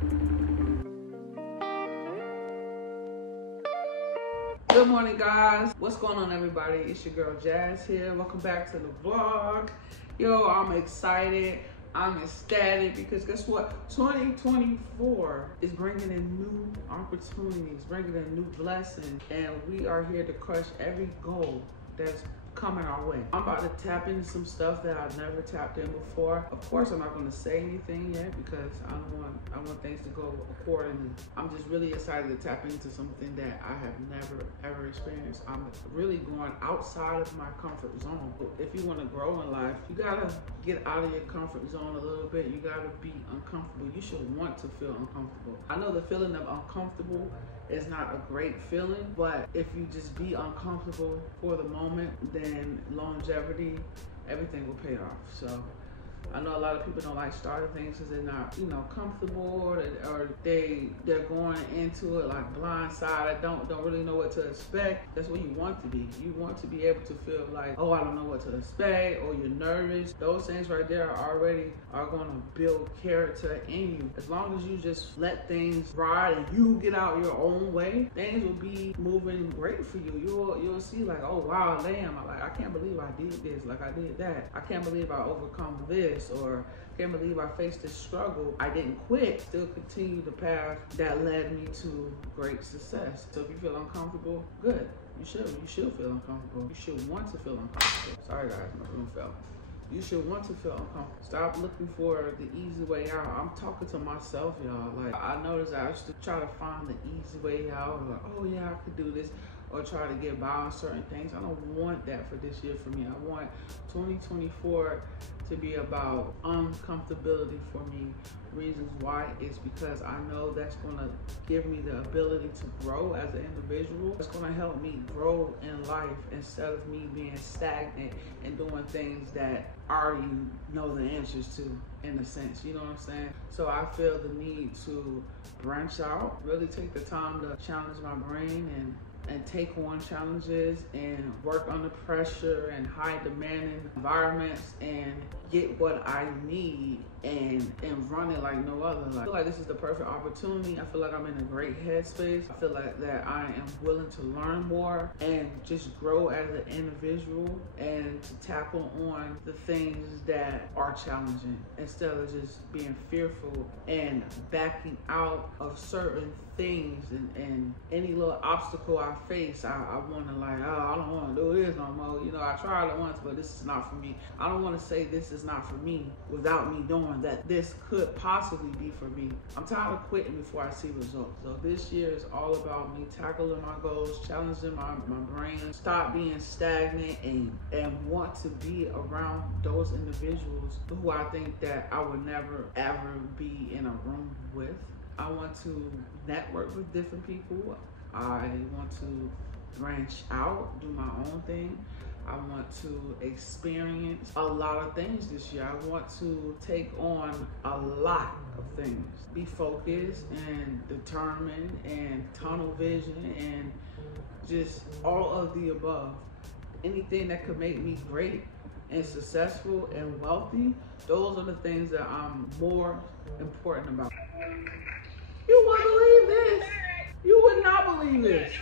Good morning, guys. What's going on, everybody? It's your girl Jazz here. Welcome back to the vlog. Yo, I'm excited. I'm ecstatic because guess what? 2024 is bringing in new opportunities, bringing in new blessings, and we are here to crush every goal that's coming our way. I'm about to tap into some stuff that I've never tapped in before. Of course, I'm not going to say anything yet because I want things to go accordingly. I'm just really excited to tap into something that I have never ever experienced. I'm really going outside of my comfort zone. If you want to grow in life, you gotta get out of your comfort zone a little bit. You gotta be uncomfortable. You should want to feel uncomfortable. I know the feeling of uncomfortable is not a great feeling, but if you just be uncomfortable for the moment, then longevity, everything will pay off. So I know a lot of people don't like starting things because they're not, comfortable, or they're going into it like blindsided, don't really know what to expect. That's what you want to be. You want to be able to feel like, oh, I don't know what to expect, or you're nervous. Those things right there are going to build character in you. As long as you just let things ride and you get out your own way, things will be moving great for you. You'll see like, oh wow, damn, I can't believe I did this, like I did that. I can't believe I overcome this, or can't believe I faced this struggle. I didn't quit, still continue the path that led me to great success. So if you feel uncomfortable, good. You should feel uncomfortable. You should want to feel uncomfortable. Sorry guys, my room fell. You should want to feel uncomfortable. Stop looking for the easy way out. I'm talking to myself, y'all. Like, I noticed I used to try to find the easy way out. Like, oh yeah, I could do this. Or try to get by on certain things. I don't want that for this year for me. I want 2024 to be about uncomfortability for me. Reasons why is because I know that's gonna give me the ability to grow as an individual. It's gonna help me grow in life instead of me being stagnant and doing things that I already know the answers to, in a sense, you know what I'm saying? So I feel the need to branch out, really take the time to challenge my brain and take on challenges and work under pressure and high demanding environments and get what I need and run it like no other. I feel like this is the perfect opportunity. I feel like I'm in a great headspace. I feel like that I am willing to learn more and just grow as an individual and to tackle on the things that are challenging instead of just being fearful and backing out of certain things and any little obstacle I face, I want to like, oh, I don't want to do this no more. I tried it once, but this is not for me. I don't want to say this is not for me without me knowing that this could possibly be for me. I'm tired of quitting before I see results. So this year is all about me tackling my goals, challenging my brain, stop being stagnant and want to be around those individuals who I think that I would never ever be in a room with. I want to network with different people. I want to branch out, do my own thing. I want to experience a lot of things this year. I want to take on a lot of things. Be focused and determined and tunnel vision and just all of the above. Anything that could make me great and successful and wealthy, those are the things that I'm more important about. You wouldn't believe this. You would not believe this.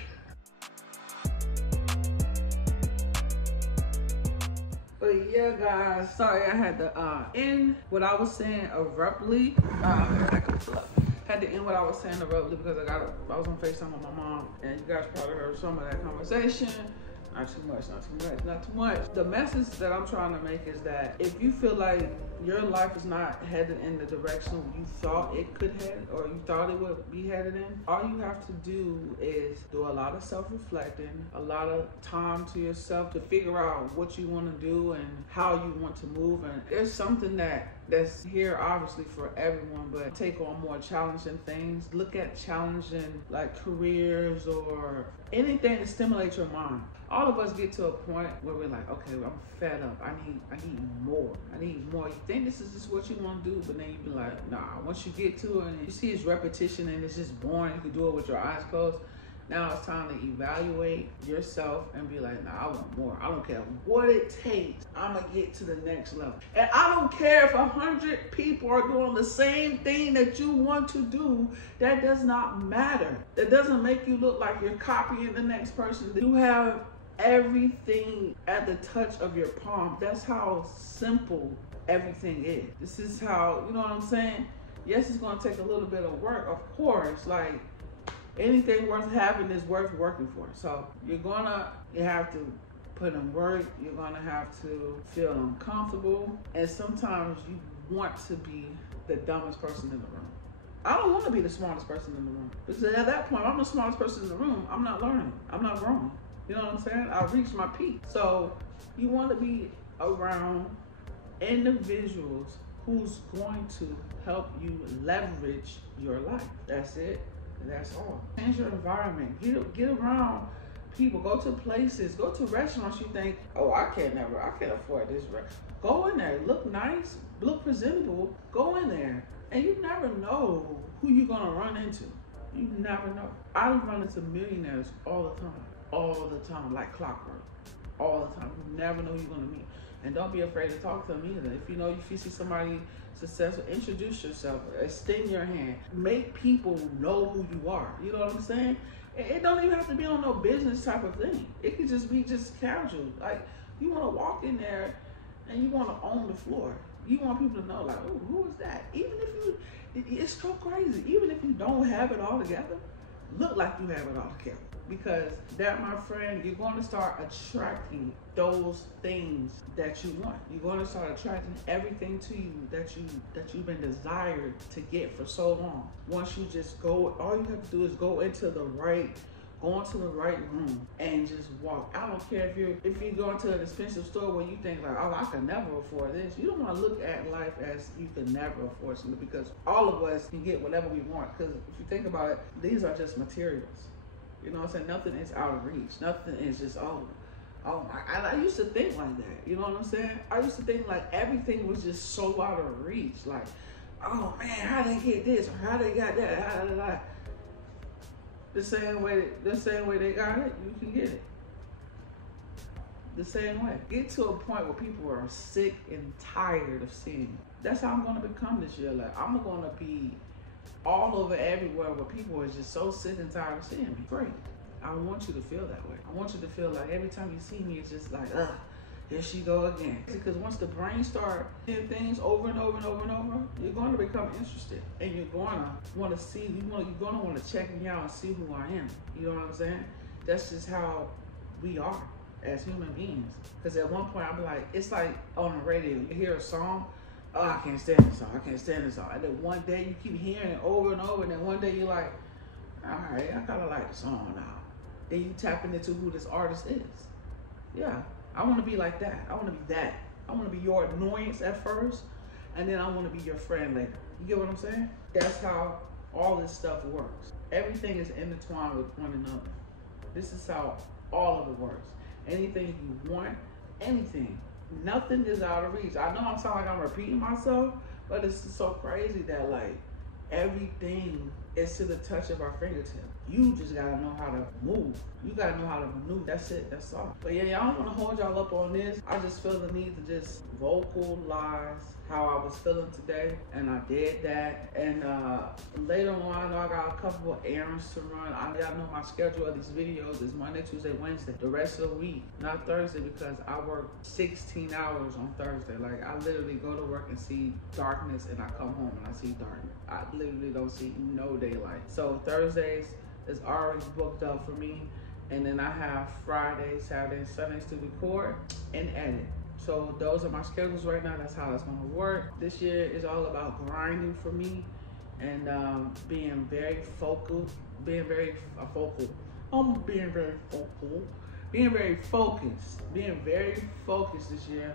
But yeah, guys, sorry I had to end what I was saying abruptly. Had to end what I was saying abruptly because I was on FaceTime with my mom, and you guys probably heard some of that conversation. Not too much. The message that I'm trying to make is that if you feel like your life is not headed in the direction you thought it could head or you thought it would be headed in, all you have to do is do a lot of self-reflecting, a lot of time to yourself to figure out what you want to do and how you want to move. And there's something that's here obviously for everyone, but take on more challenging things. Look at challenging like careers or anything to stimulate your mind. All of us get to a point where we're like, okay, I'm fed up. I need more. You think this is just what you want to do, but then you be like, nah. Once you get to it and you see it's repetition and it's just boring, you can do it with your eyes closed. Now it's time to evaluate yourself and be like, nah, I want more. I don't care what it takes. I'm gonna get to the next level. And I don't care if 100 people are doing the same thing that you want to do. That does not matter. That doesn't make you look like you're copying the next person. You have everything at the touch of your palm. That's how simple everything is. This is how, you know what I'm saying? Yes, it's gonna take a little bit of work, of course. Like, anything worth having is worth working for. So you have to put in work. You're gonna have to feel uncomfortable. And sometimes you want to be the dumbest person in the room. I don't want to be the smartest person in the room. Because at that point, I'm the smartest person in the room. I'm not learning. I'm not growing. You know what I'm saying? I reached my peak. So you want to be around individuals who's going to help you leverage your life. That's it. That's all. Change your environment. Get around people. Go to places. Go to restaurants. You think, oh, I can't afford this. Go in there. Look nice. Look presentable. Go in there. And you never know who you're gonna run into. You never know. I run into millionaires all the time. All the time, like clockwork. All the time. You never know who you're gonna meet. And don't be afraid to talk to them either. If you see somebody successful, introduce yourself, extend your hand, make people know who you are. You know what I'm saying? It don't even have to be on no business type of thing. It could just be just casual. Like, you want to walk in there and you want to own the floor. You want people to know, like, oh, who is that? Even if it's so crazy. Even if you don't have it all together, look like you have it all together. Because that, my friend, you're going to start attracting those things that you want. You're going to start attracting everything to you that you've been desired to get for so long. Once you just go, all you have to do is go into the right room and just walk. I don't care if you go into an expensive store where you think like, oh, I can never afford this. You don't want to look at life as you can never afford something, because all of us can get whatever we want. Because if you think about it, these are just materials. You know what I'm saying? Nothing is out of reach. Nothing is just, I used to think like that. You know what I'm saying? I used to think like everything was just so out of reach. Like, oh man, how they get this? Or how they got that? The same way they got it, you can get it. The same way. Get to a point where people are sick and tired of seeing you. That's how I'm going to become this year. Like, I'm going to be all over everywhere where people are just so sick and tired of seeing me. Great. I want you to feel that way. I want you to feel like every time you see me, it's just like, here she go again. Because once the brain starts seeing things over and over and over and over, you're going to become interested. And you're going to want to see, you're going to want to check me out and see who I am. You know what I'm saying? That's just how we are as human beings. Because at one point, I'm like, it's like on the radio, you hear a song, oh, I can't stand this song, I can't stand this song. And then one day you keep hearing it over and over, and then one day you're like, all right, I kind of like the song now. Then you tapping into who this artist is. Yeah, I want to be like that. I want to be that. I want to be your annoyance at first, and then I want to be your friend later. You get what I'm saying? That's how all this stuff works. Everything is intertwined with one another. This is how all of it works. Anything you want, anything. Nothing is out of reach. I know I'm sounding like I'm repeating myself, but it's so crazy that like everything is to the touch of our fingertip. You just gotta know how to move. You gotta know how to maneuver. That's it. That's all. But yeah, y'all don't want to hold y'all up on this. I just feel the need to just vocalize how I was feeling today, and I did that. And later on, I know I got a couple of errands to run. Y'all know my schedule of these videos is Monday, Tuesday, Wednesday. The rest of the week, not Thursday, because I work 16 hours on Thursday. Like, I literally go to work and see darkness, and I come home and I see darkness. I literally don't see no daylight. So Thursdays is already booked up for me. And then I have Fridays, Saturdays, Sundays to record and edit. So those are my schedules right now. That's how it's gonna work. This year is all about grinding for me and being very focal, being very focused, this year.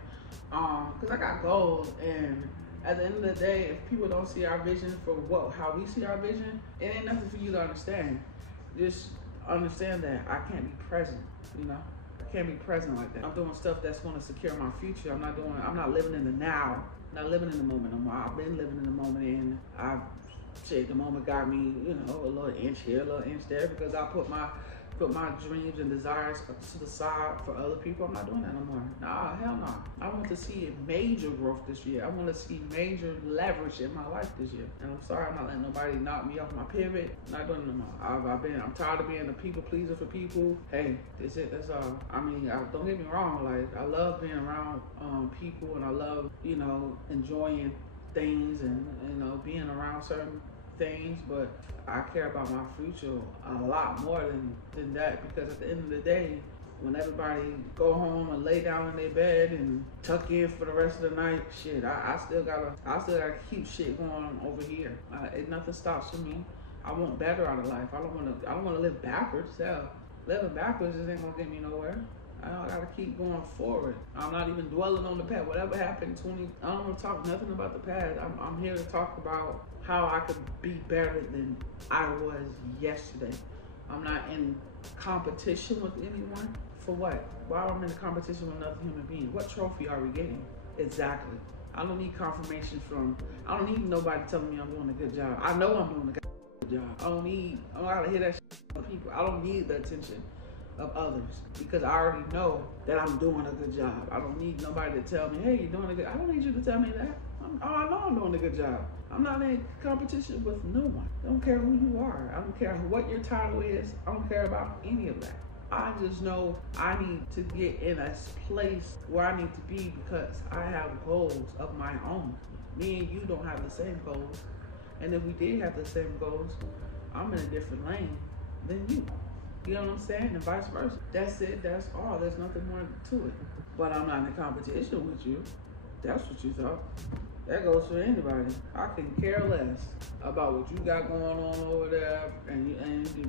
Cause I got goals, and at the end of the day, if people don't see our vision for how we see our vision, it ain't nothing for you to understand. Just understand that I can't be present, you know? I can't be present like that. I'm doing stuff that's gonna secure my future. I'm not living in the now. I'm not living in the moment no more. I've been living in the moment, and I've shit, the moment got me, you know, a little inch here, a little inch there, because I put my dreams and desires to the side for other people. I'm not doing that no more. Nah, hell no. I want to see major growth this year. I want to see major leverage in my life this year. And I'm sorry, I'm not letting nobody knock me off my pivot. I'm not doing it no more. I'm tired of being a people pleaser for people. Hey, that's it. That's all. I mean, don't get me wrong. Like, I love being around people, and I love, you know, enjoying things and, you know, being around certain things, but I care about my future a lot more than that, because at the end of the day, when everybody go home and lay down in their bed and tuck in for the rest of the night, shit, I still gotta keep shit going over here. Nothing stops for me. I want better out of life. I don't wanna live backwards. Hell, living backwards just ain't gonna get me nowhere. I gotta keep going forward. I'm not even dwelling on the past. Whatever happened I don't want to talk nothing about the past. I'm here to talk about how I could be better than I was yesterday. I'm not in competition with anyone. For what? Why am I in a competition with another human being? What trophy are we getting? Exactly. I don't need confirmation I don't need nobody telling me I'm doing a good job. I know I'm doing a good job. I don't gotta hear that shit from people. I don't need the attention of others, because I already know that I'm doing a good job. I don't need nobody to tell me, hey, you're doing a good job. I don't need you to tell me that. I know I'm doing a good job. I'm not in competition with no one. I don't care who you are. I don't care what your title is. I don't care about any of that. I just know I need to get in a place where I need to be, because I have goals of my own. Me and you don't have the same goals. And if we did have the same goals, I'm in a different lane than you. You know what I'm saying? And vice versa. That's it. That's all. There's nothing more to it. But I'm not in competition with you. That's what you thought. That goes for anybody. I can care less about what you got going on over there, and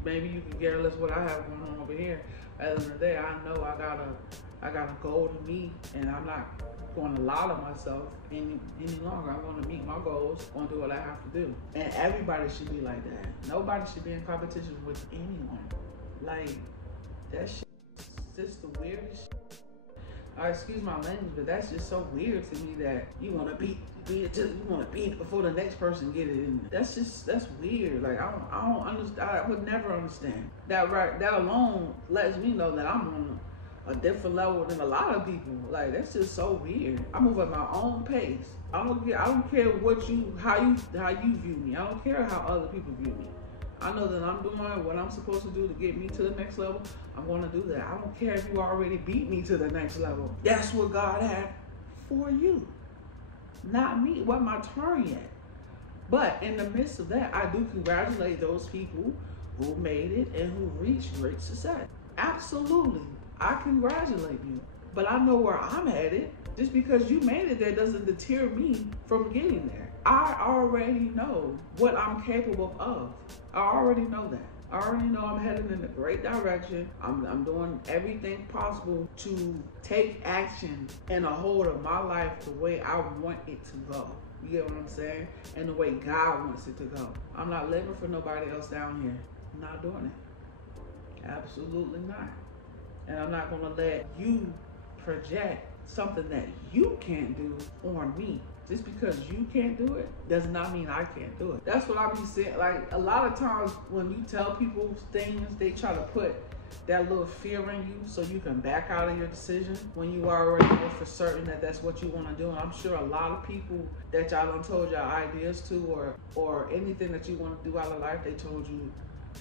maybe you can care less what I have going on over here. At the end of the day, I know I got a goal to meet, and I'm not going to lie to myself any longer. I'm going to meet my goals. I'm going to do what I have to do. And everybody should be like that. Nobody should be in competition with anyone. Like, that shit is just the weirdest shit. Excuse my language, but that's just so weird to me, that you want to beat it before the next person get it in. That's weird. Like, I don't understand. I would never understand that. Right, that alone lets me know that I'm on a different level than a lot of people. Like, that's just so weird. I move at my own pace. I don't care how you view me. I don't care how other people view me. I know that I'm doing what I'm supposed to do to get me to the next level. I'm going to do that. I don't care if you already beat me to the next level. That's what God had for you, not me. It wasn't my turn yet. But in the midst of that, I do congratulate those people who made it and who reached great success. Absolutely. I congratulate you. But I know where I'm headed. Just because you made it there doesn't deter me from getting there. I already know what I'm capable of. I already know that. I already know I'm headed in a great direction. I'm doing everything possible to take action and a hold of my life the way I want it to go. You get what I'm saying? And the way God wants it to go. I'm not living for nobody else down here. I'm not doing it. Absolutely not. And I'm not gonna let you project something that you can't do on me. Just because you can't do it does not mean I can't do it. That's what I be saying. Like, a lot of times when you tell people things, they try to put that little fear in you so you can back out of your decision when you already know for certain that that's what you want to do. And I'm sure a lot of people that y'all done told y'all ideas to, or anything that you want to do out of life, they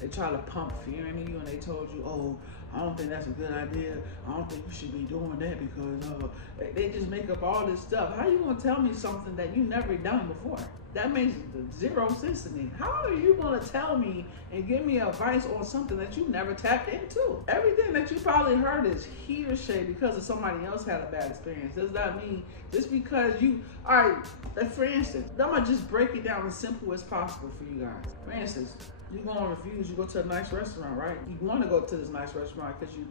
try to pump fear into you, and they told you, oh, I don't think that's a good idea. I don't think you should be doing that, because they just make up all this stuff. How you gonna tell me something that you never done before? That makes zero sense to me. How are you gonna tell me and give me advice on something that you never tapped into? Everything that you probably heard is hearsay because of somebody else had a bad experience. Does that mean just because all right, for instance, I'm gonna just break it down as simple as possible for you guys. For instance, you go on reviews, you go to a nice restaurant, right? You want to go to this nice restaurant because you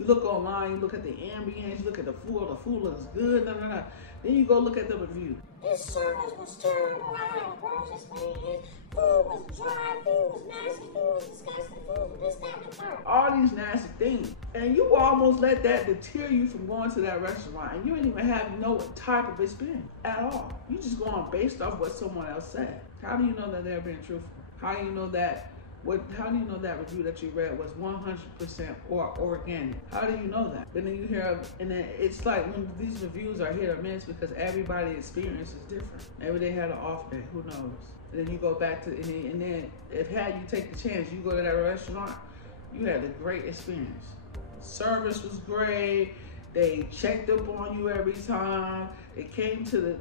look online, you look at the ambience, you look at the food looks good, Then you go look at the review. This service was turned around, grocery food was dry, food was nasty, food was disgusting, food was this, that, and the third. All these nasty things. And you almost let that deter you from going to that restaurant, and you ain't even have no type of experience at all. You just going based off what someone else said. How do you know that they're being truthful? How do you know that how do you know that review that you read was 100% or organic? How do you know that? And then you hear, and then it's like when these reviews are hit or miss because everybody's experience is different. Maybe they had an off day, who knows? And then you go back to, and then if had you take the chance, you go to that restaurant, you had a great experience. Service was great. They checked up on you every time. They came to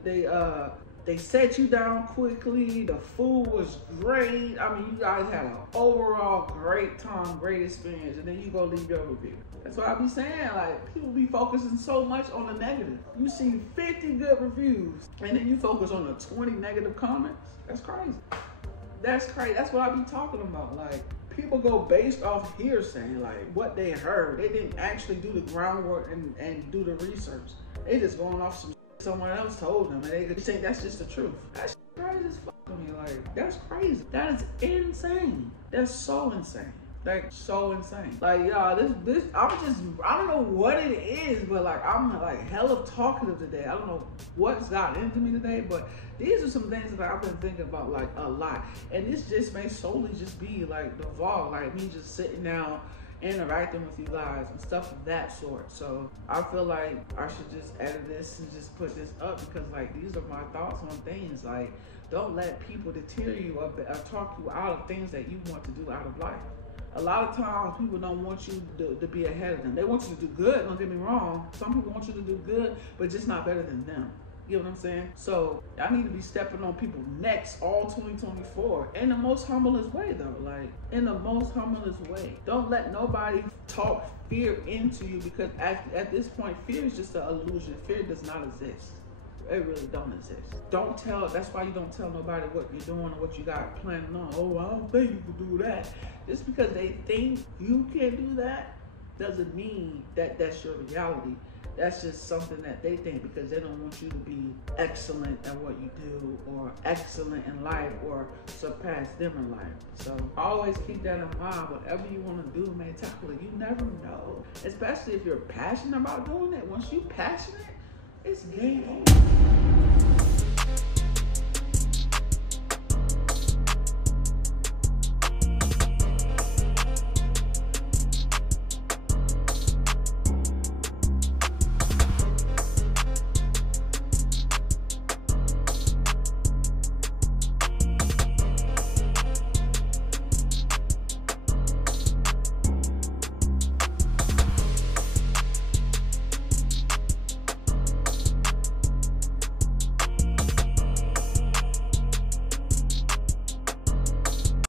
they set you down quickly. The food was great. I mean, you guys had an overall great time, great experience, and then you go leave your review. That's what I be saying. Like, people be focusing so much on the negative. You see 50 good reviews, and then you focus on the 20 negative comments. That's crazy. That's crazy. That's what I be talking about. Like, people go based off hearsay, like what they heard. They didn't actually do the groundwork and do the research. They just going off some someone else told them, and they think that's just the truth. That's crazy as fuck to me. Like, that's crazy. That is insane. That's so insane. Like, so insane. Like, y'all, this, I don't know what it is, but like, I'm like hella talkative today. I don't know what's got into me today, but these are some things that I've been thinking about like a lot. And this just may solely just be like the vlog, like me just sitting down, interacting with you guys and stuff of that sort. So I feel like I should just edit this and just put this up because like these are my thoughts on things. Like, don't let people deter you or talk you out of things that you want to do out of life. A lot of times people don't want you to be ahead of them. They want you to do good, don't get me wrong. Some people want you to do good, but just not better than them. You know what I'm saying? So I need to be stepping on people's necks all 2024 in the most humblest way though. Like, in the most humblest way. Don't let nobody talk fear into you because at this point, fear is just an illusion. Fear does not exist. It really don't exist. Don't tell, that's why you don't tell nobody what you're doing or what you got planning on. Oh, I don't think you can do that. Just because they think you can do that doesn't mean that that's your reality. That's just something that they think because they don't want you to be excellent at what you do or excellent in life or surpass them in life. So always keep that in mind. Whatever you want to do, man, tackle it. You never know. Especially if you're passionate about doing it. Once you're passionate, it's game over.